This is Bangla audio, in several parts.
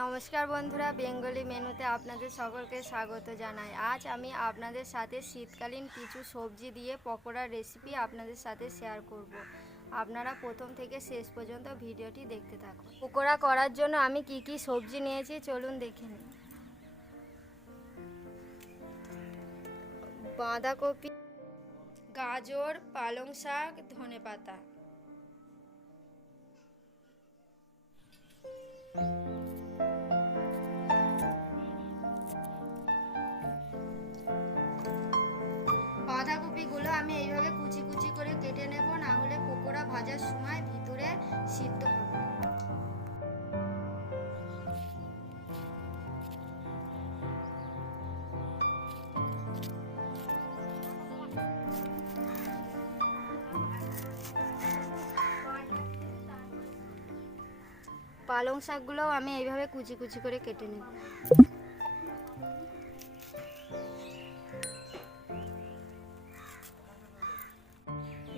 নমস্কার বন্ধুরা, বেঙ্গলি মেনুতে আপনাদের সকলকে স্বাগত জানাই। আজ আমি আপনাদের সাথে শীতকালীন কিছু সবজি দিয়ে পকোড়ার রেসিপি আপনাদের সাথে শেয়ার করব। আপনারা প্রথম থেকে শেষ পর্যন্ত ভিডিওটি দেখতে থাকুন। পকোড়া করার জন্য আমি কি কি সবজি নিয়েছি চলুন দেখে নিই। বাঁধাকপি, গাজর, পালং শাক, ধনেপাতা। বাঁধাকপিগুলো আমি এইভাবে কুচি কুচি করে কেটে নেব, না হলে পকোড়া ভাজার সময় ভিতরে সিদ্ধ হবে। পালং শাকগুলোও আমি এইভাবে কুচি কুচি করে কেটে নেব।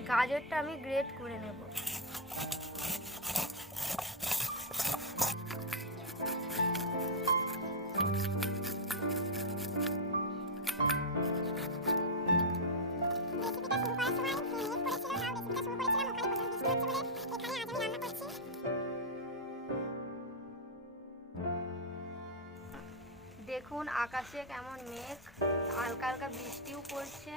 গাজরটা আমি গ্রেট করে নেব। দেখুন আকাশে কেমন মেঘ, হালকা হালকা বৃষ্টিও পড়ছে।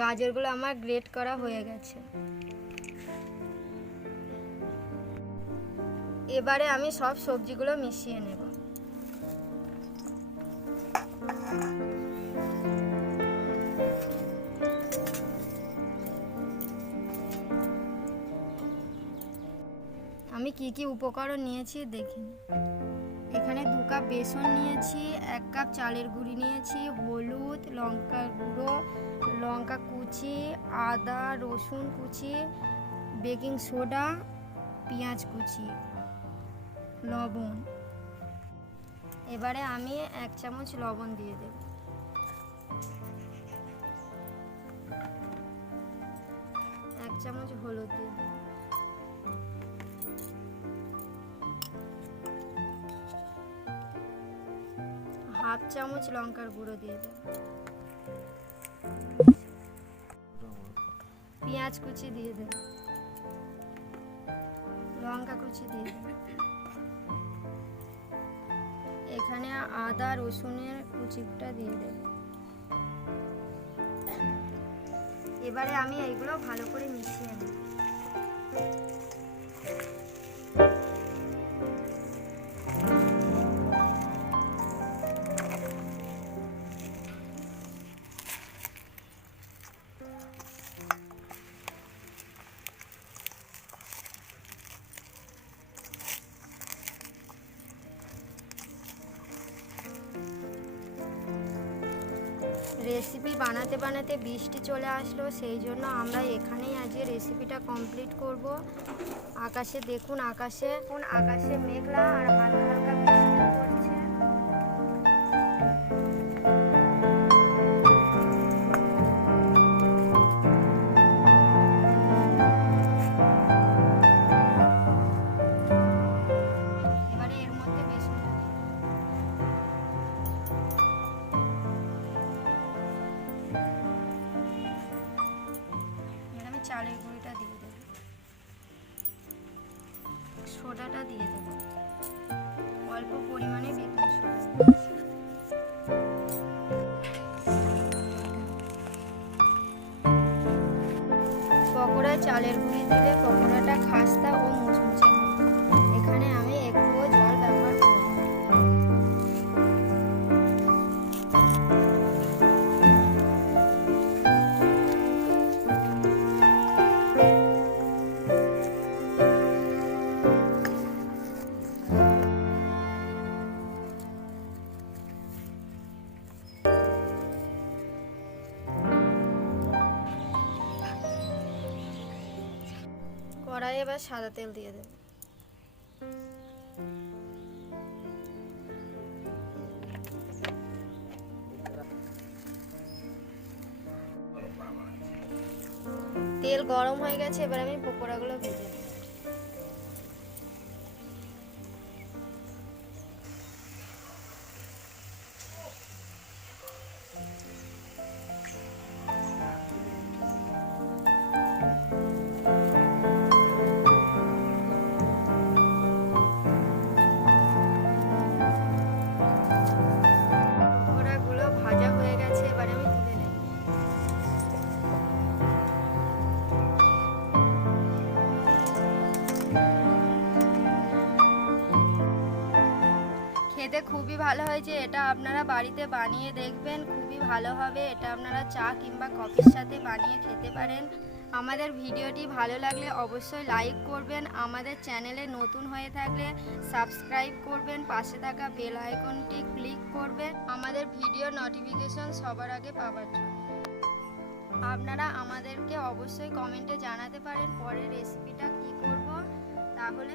গাজরগুলো আমার গ্রেট করা হয়ে গেছে। এবারে আমি সব সবজিগুলো মিশিয়ে নেব। আমি কি কি উপকরণ নিয়েছি দেখুন। এখানে 2 কাপ বেসন নিয়েছি, 1 কাপ চালের গুঁড়ি নিয়েছি, হলুদ, লঙ্কার গুঁড়ো, লঙ্কা কুচি, আদা রসুন কুচি, বেকিং সোডা, পেঁয়াজ কুচি, লবণ। এবারে আমি 1 চামচ লবণ দিয়ে দেব। এক চামচ হলুদ দিয়ে দেব। হাফ চামচ লঙ্কার গুঁড়ো দিয়ে দেব। পেঁয়াজ কুচি দিয়ে দেব, লঙ্কা কুচি দিয়ে দেব। এখানে আদা রসুনের কুচিটা দিয়ে দেব। এবারে আমি এইগুলো ভালো করে মিশিয়ে নেব। রেসিপি বানাতে বানাতে বৃষ্টি চলে আসলো, সেই জন্য আমরা এখানেই আজকে রেসিপিটা কমপ্লিট করব। আকাশে দেখুন, আকাশে মেঘলা আর হালকা হালকা বৃষ্টি পড়ছে। এবারে এর মধ্যে বেসনটা চালের গুঁড়িটা দিয়ে দেব, সোডাটা দিয়ে দেব, অল্প পরিমাণে বেকিং সোডা। পকোড়ায় চালের গুঁড়ি দিলে পকোড়াটা খাস্তা ও মুচমুচে হয়। এখানে আমি একটুও জল ব্যবহার করব না। কড়াইয়ে এবার সাদা তেল দিয়ে দেব। তেল গরম হয়ে গেছে, এবার আমি পকোড়াগুলো ভেজে নেব। পকোড়াগুলো ভাজা হয়ে গেছে, এবার আমি তুলে নেব। খেতে খুবই ভালো হয়েছে, এটা আপনারা বাড়িতে বানিয়ে দেখবেন, খুবই ভালো হবে। এটা আপনারা চা কিংবা কফির সাথে বানিয়ে খেতে পারেন। আমাদের ভিডিওটি ভালো লাগলে অবশ্যই লাইক করবেন, আমাদের চ্যানেলে নতুন হয়ে থাকলে সাবস্ক্রাইব করবেন, পাশে থাকা বেল আইকনটি ক্লিক করবেন আমাদের ভিডিও নোটিফিকেশন সবার আগে পাওয়ার জন্য। আপনারা আমাদেরকে অবশ্যই কমেন্টে জানাতে পারেন পরের রেসিপিটা কী করব, তাহলে